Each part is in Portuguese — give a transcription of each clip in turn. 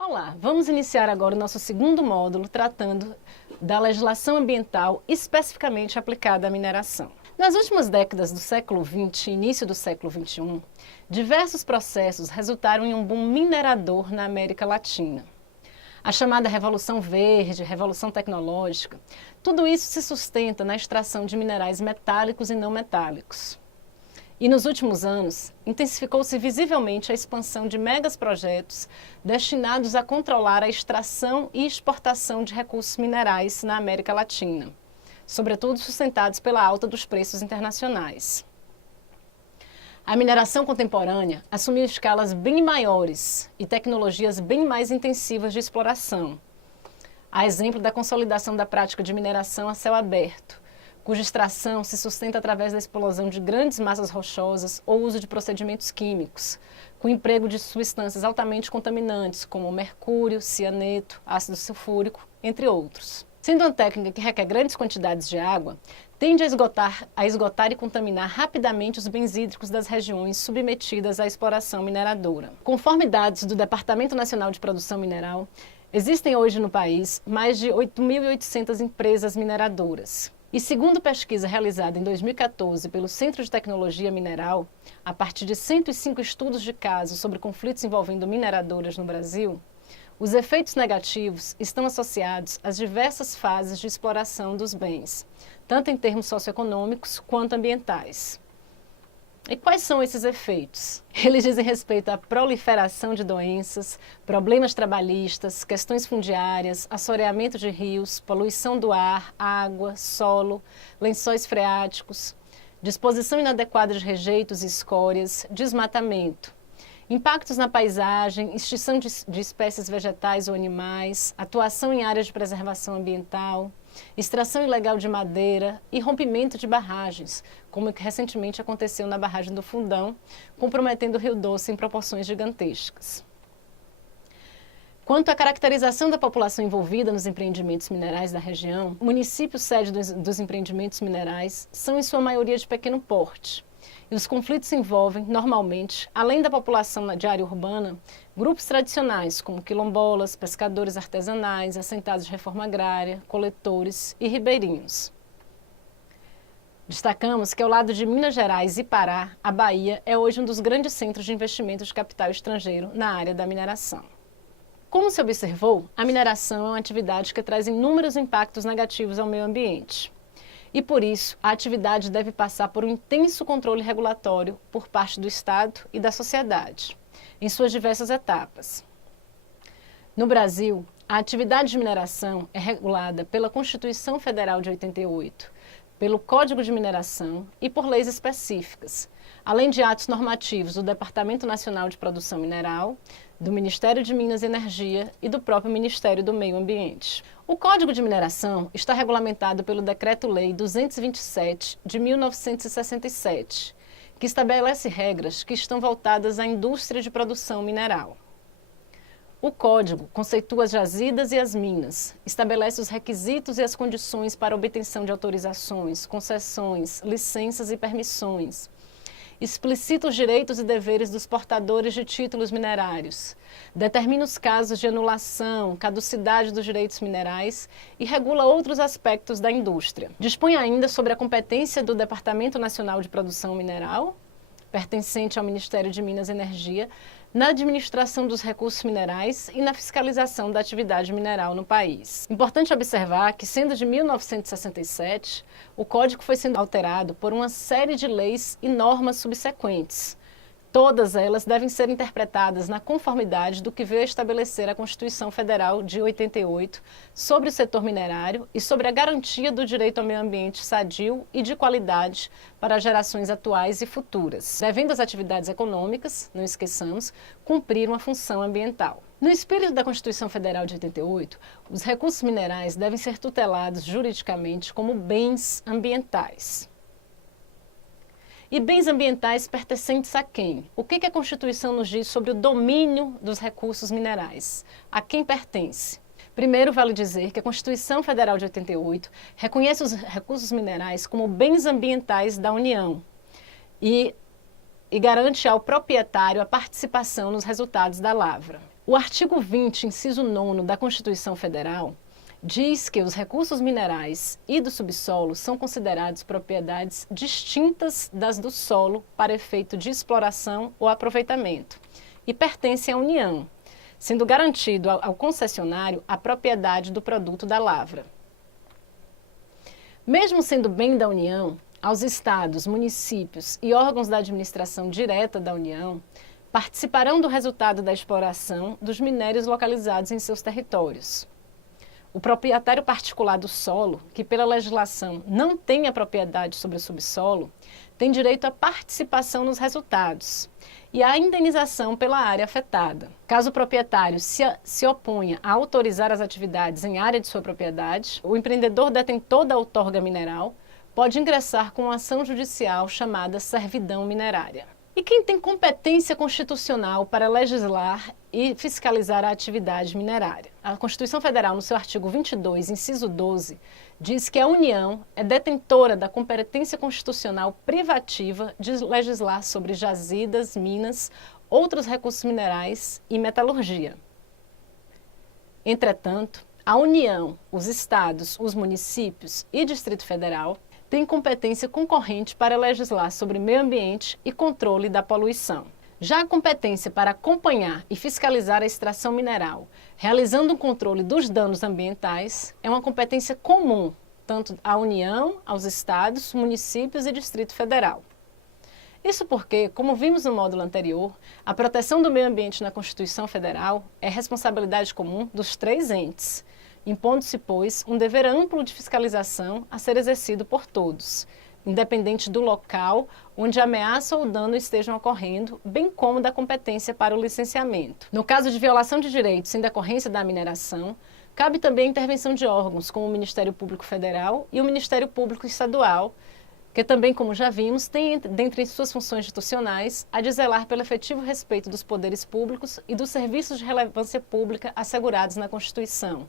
Olá, vamos iniciar agora o nosso segundo módulo tratando da legislação ambiental especificamente aplicada à mineração. Nas últimas décadas do século XX e início do século XXI, diversos processos resultaram em um boom minerador na América Latina. A chamada Revolução Verde, Revolução Tecnológica, tudo isso se sustenta na extração de minerais metálicos e não metálicos. E nos últimos anos, intensificou-se visivelmente a expansão de megaprojetos destinados a controlar a extração e exportação de recursos minerais na América Latina, sobretudo sustentados pela alta dos preços internacionais. A mineração contemporânea assumiu escalas bem maiores e tecnologias bem mais intensivas de exploração, a exemplo da consolidação da prática de mineração a céu aberto, cuja extração se sustenta através da explosão de grandes massas rochosas ou uso de procedimentos químicos, com emprego de substâncias altamente contaminantes, como mercúrio, cianeto, ácido sulfúrico, entre outros. Sendo uma técnica que requer grandes quantidades de água, tende a esgotar e contaminar rapidamente os bens hídricos das regiões submetidas à exploração mineradora. Conforme dados do Departamento Nacional de Produção Mineral, existem hoje no país mais de 8.800 empresas mineradoras. E segundo pesquisa realizada em 2014 pelo Centro de Tecnologia Mineral, a partir de 105 estudos de casos sobre conflitos envolvendo mineradoras no Brasil, os efeitos negativos estão associados às diversas fases de exploração dos bens, tanto em termos socioeconômicos quanto ambientais. E quais são esses efeitos? Eles dizem respeito à proliferação de doenças, problemas trabalhistas, questões fundiárias, assoreamento de rios, poluição do ar, água, solo, lençóis freáticos, disposição inadequada de rejeitos e escórias, desmatamento, impactos na paisagem, extinção de espécies vegetais ou animais, atuação em áreas de preservação ambiental, extração ilegal de madeira e rompimento de barragens, como que recentemente aconteceu na barragem do Fundão, comprometendo o Rio Doce em proporções gigantescas. Quanto à caracterização da população envolvida nos empreendimentos minerais da região, o município sede dos empreendimentos minerais são em sua maioria de pequeno porte. E os conflitos envolvem, normalmente, além da população de área urbana, grupos tradicionais, como quilombolas, pescadores artesanais, assentados de reforma agrária, coletores e ribeirinhos. Destacamos que, ao lado de Minas Gerais e Pará, a Bahia é hoje um dos grandes centros de investimento de capital estrangeiro na área da mineração. Como se observou, a mineração é uma atividade que traz inúmeros impactos negativos ao meio ambiente. E, por isso, a atividade deve passar por um intenso controle regulatório por parte do Estado e da sociedade, em suas diversas etapas. No Brasil, a atividade de mineração é regulada pela Constituição Federal de 88, pelo Código de Mineração e por leis específicas, além de atos normativos do Departamento Nacional de Produção Mineral, do Ministério de Minas e Energia e do próprio Ministério do Meio Ambiente. O Código de Mineração está regulamentado pelo Decreto-Lei 227 de 1967, que estabelece regras que estão voltadas à indústria de produção mineral. O Código conceitua as jazidas e as minas, estabelece os requisitos e as condições para a obtenção de autorizações, concessões, licenças e permissões, explicita os direitos e deveres dos portadores de títulos minerários, determina os casos de anulação, caducidade dos direitos minerais e regula outros aspectos da indústria. Dispõe ainda sobre a competência do Departamento Nacional de Produção Mineral, pertencente ao Ministério de Minas e Energia, na administração dos recursos minerais e na fiscalização da atividade mineral no país. Importante observar que, sendo de 1967, o Código foi sendo alterado por uma série de leis e normas subsequentes. Todas elas devem ser interpretadas na conformidade do que veio a estabelecer a Constituição Federal de 88 sobre o setor minerário e sobre a garantia do direito ao meio ambiente sadio e de qualidade para gerações atuais e futuras, devendo as atividades econômicas, não esqueçamos, cumprir uma função ambiental. No espírito da Constituição Federal de 88, os recursos minerais devem ser tutelados juridicamente como bens ambientais. E bens ambientais pertencentes a quem? O que a Constituição nos diz sobre o domínio dos recursos minerais? A quem pertence? Primeiro, vale dizer que a Constituição Federal de 88 reconhece os recursos minerais como bens ambientais da União e garante ao proprietário a participação nos resultados da lavra. O artigo 20, inciso 9 da Constituição Federal, diz que os recursos minerais e do subsolo são considerados propriedades distintas das do solo para efeito de exploração ou aproveitamento e pertencem à União, sendo garantido ao concessionário a propriedade do produto da lavra. Mesmo sendo bem da União, aos estados, municípios e órgãos da administração direta da União participarão do resultado da exploração dos minérios localizados em seus territórios. O proprietário particular do solo, que pela legislação não tem a propriedade sobre o subsolo, tem direito à participação nos resultados e à indenização pela área afetada. Caso o proprietário se oponha a autorizar as atividades em área de sua propriedade, o empreendedor detentor da outorga mineral pode ingressar com uma ação judicial chamada servidão minerária. E quem tem competência constitucional para legislar e fiscalizar a atividade minerária? A Constituição Federal, no seu artigo 22, inciso 12, diz que a União é detentora da competência constitucional privativa de legislar sobre jazidas, minas, outros recursos minerais e metalurgia. Entretanto, a União, os estados, os municípios e Distrito Federal tem competência concorrente para legislar sobre meio ambiente e controle da poluição. Já a competência para acompanhar e fiscalizar a extração mineral, realizando um controle dos danos ambientais, é uma competência comum, tanto à União, aos estados, municípios e Distrito Federal. Isso porque, como vimos no módulo anterior, a proteção do meio ambiente na Constituição Federal é responsabilidade comum dos três entes, impondo-se, pois, um dever amplo de fiscalização a ser exercido por todos, independente do local onde a ameaça ou dano estejam ocorrendo, bem como da competência para o licenciamento. No caso de violação de direitos em decorrência da mineração, cabe também a intervenção de órgãos como o Ministério Público Federal e o Ministério Público Estadual, que também, como já vimos, tem dentre suas funções institucionais a de zelar pelo efetivo respeito dos poderes públicos e dos serviços de relevância pública assegurados na Constituição,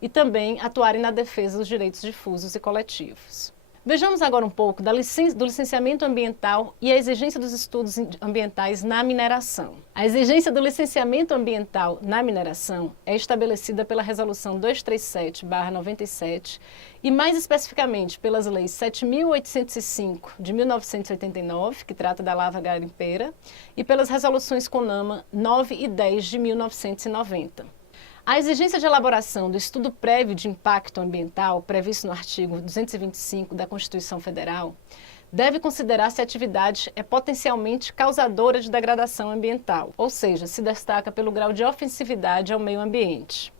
e também atuarem na defesa dos direitos difusos e coletivos. Vejamos agora um pouco do licenciamento ambiental e a exigência dos estudos ambientais na mineração. A exigência do licenciamento ambiental na mineração é estabelecida pela Resolução 237/97 e mais especificamente pelas leis 7.805 de 1989, que trata da lavra garimpeira, e pelas resoluções CONAMA 9 e 10 de 1990. A exigência de elaboração do estudo prévio de impacto ambiental, previsto no artigo 225 da Constituição Federal, deve considerar se a atividade é potencialmente causadora de degradação ambiental, ou seja, se destaca pelo grau de ofensividade ao meio ambiente.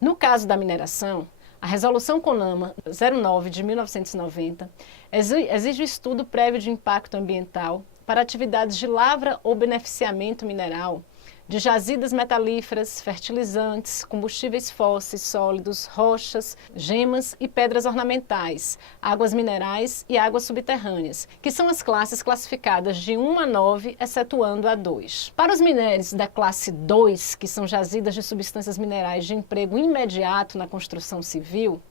No caso da mineração, a Resolução CONAMA 09 de 1990 exige o estudo prévio de impacto ambiental para atividades de lavra ou beneficiamento mineral, de jazidas metalíferas, fertilizantes, combustíveis fósseis sólidos, rochas, gemas e pedras ornamentais, águas minerais e águas subterrâneas, que são as classes classificadas de 1 a 9, excetuando a 2. Para os minérios da classe 2, que são jazidas de substâncias minerais de emprego imediato na construção civil,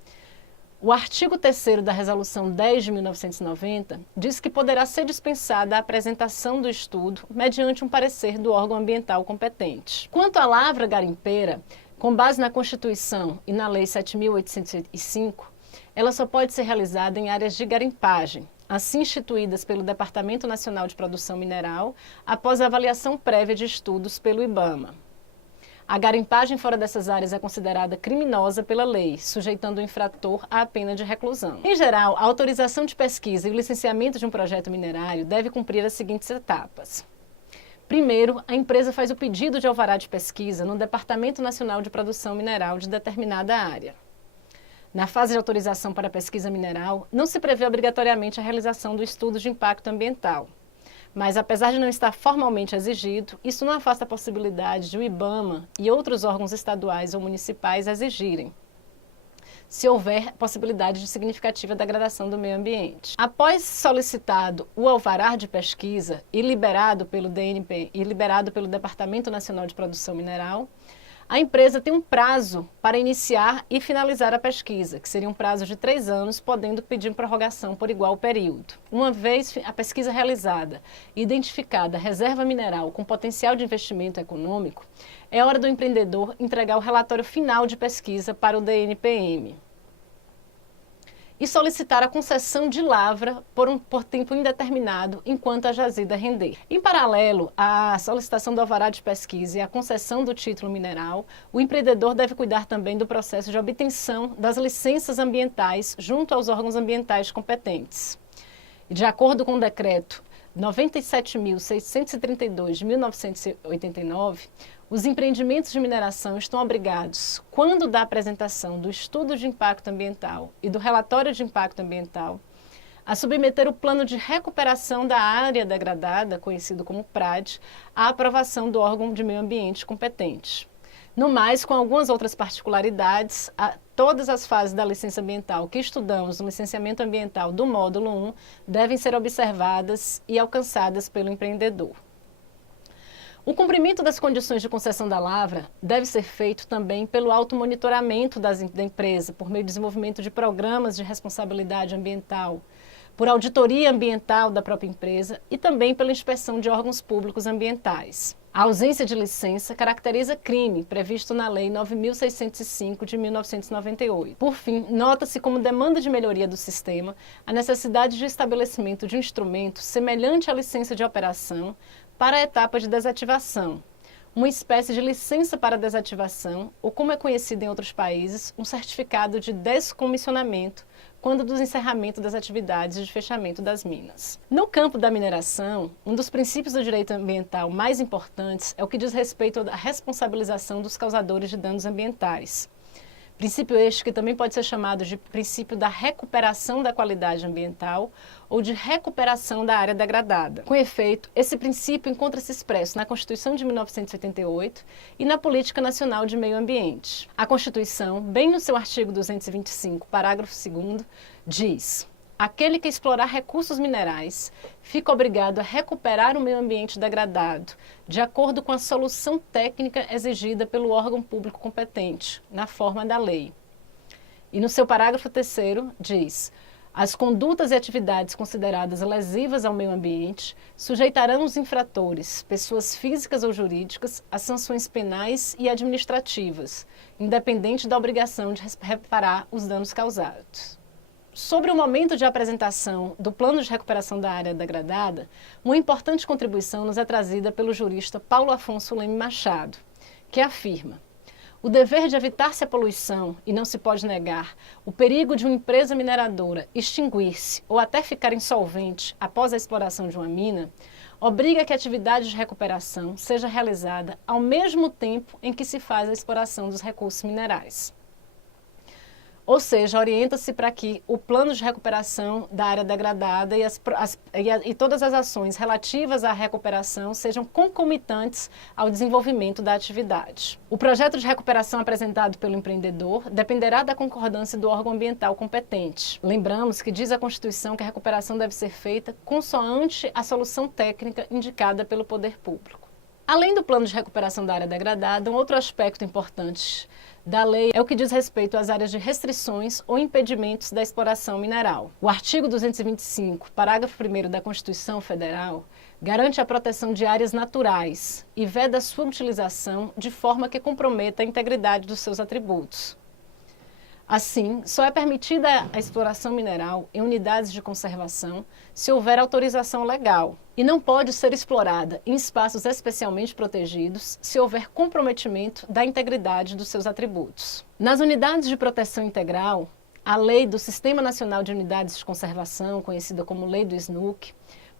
o artigo 3º da Resolução 10 de 1990 diz que poderá ser dispensada a apresentação do estudo mediante um parecer do órgão ambiental competente. Quanto à lavra garimpeira, com base na Constituição e na Lei 7.805, ela só pode ser realizada em áreas de garimpagem, assim instituídas pelo Departamento Nacional de Produção Mineral, após a avaliação prévia de estudos pelo IBAMA. A garimpagem fora dessas áreas é considerada criminosa pela lei, sujeitando o infrator à pena de reclusão. Em geral, a autorização de pesquisa e o licenciamento de um projeto minerário deve cumprir as seguintes etapas. Primeiro, a empresa faz o pedido de alvará de pesquisa no Departamento Nacional de Produção Mineral de determinada área. Na fase de autorização para pesquisa mineral, não se prevê obrigatoriamente a realização do estudo de impacto ambiental. Mas, apesar de não estar formalmente exigido, isso não afasta a possibilidade de o IBAMA e outros órgãos estaduais ou municipais exigirem, se houver possibilidade de significativa degradação do meio ambiente. Após solicitado o alvará de pesquisa e liberado pelo DNP e liberado pelo Departamento Nacional de Produção Mineral, a empresa tem um prazo para iniciar e finalizar a pesquisa, que seria um prazo de 3 anos, podendo pedir prorrogação por igual período. Uma vez a pesquisa realizada e identificada a reserva mineral com potencial de investimento econômico, é hora do empreendedor entregar o relatório final de pesquisa para o DNPM e solicitar a concessão de lavra por tempo indeterminado enquanto a jazida render. Em paralelo à solicitação do alvará de pesquisa e à concessão do título mineral, o empreendedor deve cuidar também do processo de obtenção das licenças ambientais junto aos órgãos ambientais competentes. E de acordo com o decreto 97.632 de 1989, os empreendimentos de mineração estão obrigados, quando da apresentação do estudo de impacto ambiental e do relatório de impacto ambiental, a submeter o plano de recuperação da área degradada, conhecido como PRAD, à aprovação do órgão de meio ambiente competente. No mais, com algumas outras particularidades, todas as fases da licença ambiental que estudamos no licenciamento ambiental do módulo 1 devem ser observadas e alcançadas pelo empreendedor. O cumprimento das condições de concessão da lavra deve ser feito também pelo automonitoramento da empresa, por meio do desenvolvimento de programas de responsabilidade ambiental, por auditoria ambiental da própria empresa e também pela inspeção de órgãos públicos ambientais. A ausência de licença caracteriza crime previsto na Lei 9.605 de 1998. Por fim, nota-se como demanda de melhoria do sistema a necessidade de estabelecimento de um instrumento semelhante à licença de operação para a etapa de desativação, uma espécie de licença para desativação, ou como é conhecido em outros países, um certificado de descomissionamento, quando do encerramento das atividades e de fechamento das minas. No campo da mineração, um dos princípios do direito ambiental mais importantes é o que diz respeito à responsabilização dos causadores de danos ambientais. Princípio este que também pode ser chamado de princípio da recuperação da qualidade ambiental ou de recuperação da área degradada. Com efeito, esse princípio encontra-se expresso na Constituição de 1988 e na Política Nacional de Meio Ambiente. A Constituição, bem no seu artigo 225, parágrafo 2º, diz: aquele que explorar recursos minerais fica obrigado a recuperar o meio ambiente degradado, de acordo com a solução técnica exigida pelo órgão público competente, na forma da lei. E no seu parágrafo 3º diz: as condutas e atividades consideradas lesivas ao meio ambiente sujeitarão os infratores, pessoas físicas ou jurídicas, a sanções penais e administrativas, independente da obrigação de reparar os danos causados. Sobre o momento de apresentação do plano de recuperação da área degradada, uma importante contribuição nos é trazida pelo jurista Paulo Afonso Leme Machado, que afirma: o dever de evitar-se a poluição, e não se pode negar, o perigo de uma empresa mineradora extinguir-se ou até ficar insolvente após a exploração de uma mina, obriga que a atividade de recuperação seja realizada ao mesmo tempo em que se faz a exploração dos recursos minerais. Ou seja, orienta-se para que o plano de recuperação da área degradada e todas as ações relativas à recuperação sejam concomitantes ao desenvolvimento da atividade. O projeto de recuperação apresentado pelo empreendedor dependerá da concordância do órgão ambiental competente. Lembramos que diz a Constituição que a recuperação deve ser feita consoante a solução técnica indicada pelo poder público. Além do plano de recuperação da área degradada, um outro aspecto importante da lei é o que diz respeito às áreas de restrições ou impedimentos da exploração mineral. O artigo 225, parágrafo 1º da Constituição Federal, garante a proteção de áreas naturais e veda sua utilização de forma que comprometa a integridade dos seus atributos. Assim, só é permitida a exploração mineral em unidades de conservação se houver autorização legal e não pode ser explorada em espaços especialmente protegidos se houver comprometimento da integridade dos seus atributos. Nas unidades de proteção integral, a lei do Sistema Nacional de Unidades de Conservação, conhecida como Lei do SNUC,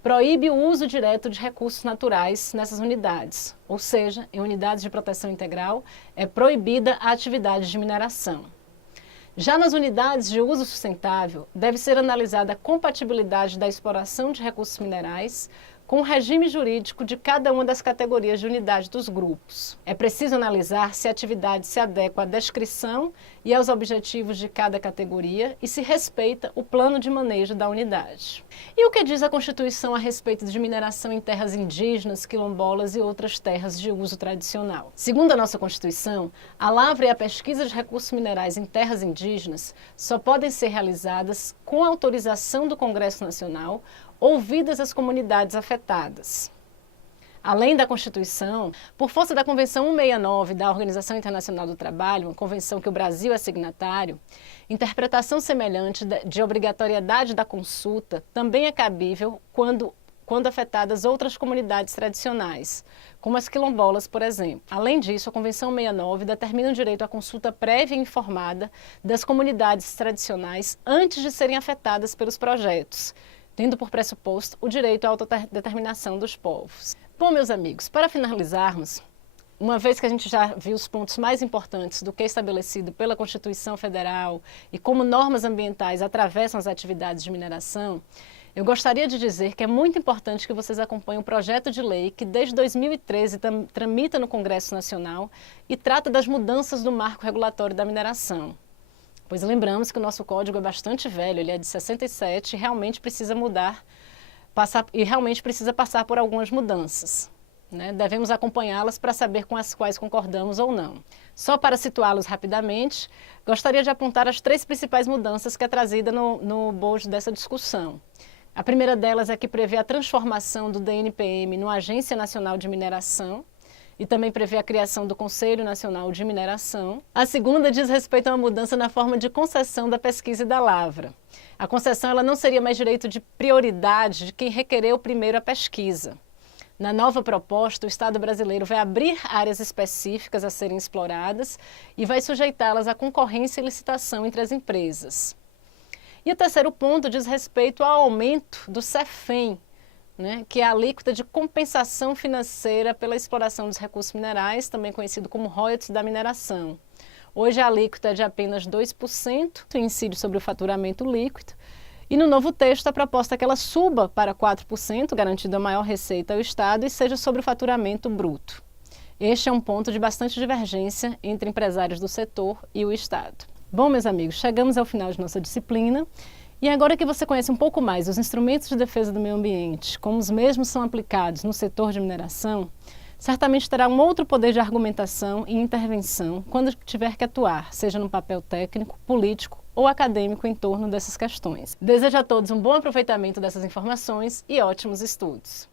proíbe o uso direto de recursos naturais nessas unidades, ou seja, em unidades de proteção integral é proibida a atividade de mineração. Já nas unidades de uso sustentável, deve ser analisada a compatibilidade da exploração de recursos minerais com o regime jurídico de cada uma das categorias de unidade dos grupos. É preciso analisar se a atividade se adequa à descrição e aos objetivos de cada categoria e se respeita o plano de manejo da unidade. E o que diz a Constituição a respeito de mineração em terras indígenas, quilombolas e outras terras de uso tradicional? Segundo a nossa Constituição, a lavra e a pesquisa de recursos minerais em terras indígenas só podem ser realizadas com autorização do Congresso Nacional, ouvidas as comunidades afetadas. Além da Constituição, por força da Convenção 169 da Organização Internacional do Trabalho, uma convenção que o Brasil é signatário, interpretação semelhante de obrigatoriedade da consulta também é cabível quando afetadas outras comunidades tradicionais, como as quilombolas, por exemplo. Além disso, a Convenção 69 determina o direito à consulta prévia e informada das comunidades tradicionais antes de serem afetadas pelos projetos, tendo por pressuposto o direito à autodeterminação dos povos. Bom, meus amigos, para finalizarmos, uma vez que a gente já viu os pontos mais importantes do que é estabelecido pela Constituição Federal e como normas ambientais atravessam as atividades de mineração, eu gostaria de dizer que é muito importante que vocês acompanhem o projeto de lei que desde 2013 tramita no Congresso Nacional e trata das mudanças do marco regulatório da mineração. Pois lembramos que o nosso código é bastante velho, ele é de 67 e realmente precisa passar por algumas mudanças, né? Devemos acompanhá-las para saber com as quais concordamos ou não. Só para situá-los rapidamente, gostaria de apontar as 3 principais mudanças que é trazida no bojo dessa discussão. A primeira delas é que prevê a transformação do DNPM numa Agência Nacional de Mineração, e também prevê a criação do Conselho Nacional de Mineração. A segunda diz respeito a uma mudança na forma de concessão da pesquisa e da lavra. A concessão ela não seria mais direito de prioridade de quem requereu primeiro a pesquisa. Na nova proposta, o Estado brasileiro vai abrir áreas específicas a serem exploradas e vai sujeitá-las à concorrência e licitação entre as empresas. E o terceiro ponto diz respeito ao aumento do CEFEM, né, que é a alíquota de compensação financeira pela exploração dos recursos minerais, também conhecido como royalties da mineração. Hoje a alíquota é de apenas 2%, incide sobre o faturamento líquido, e no novo texto a proposta é que ela suba para 4%, garantindo a maior receita ao Estado, e seja sobre o faturamento bruto. Este é um ponto de bastante divergência entre empresários do setor e o Estado. Bom, meus amigos, chegamos ao final de nossa disciplina. E agora que você conhece um pouco mais os instrumentos de defesa do meio ambiente, como os mesmos são aplicados no setor de mineração, certamente terá um outro poder de argumentação e intervenção quando tiver que atuar, seja no papel técnico, político ou acadêmico em torno dessas questões. Desejo a todos um bom aproveitamento dessas informações e ótimos estudos.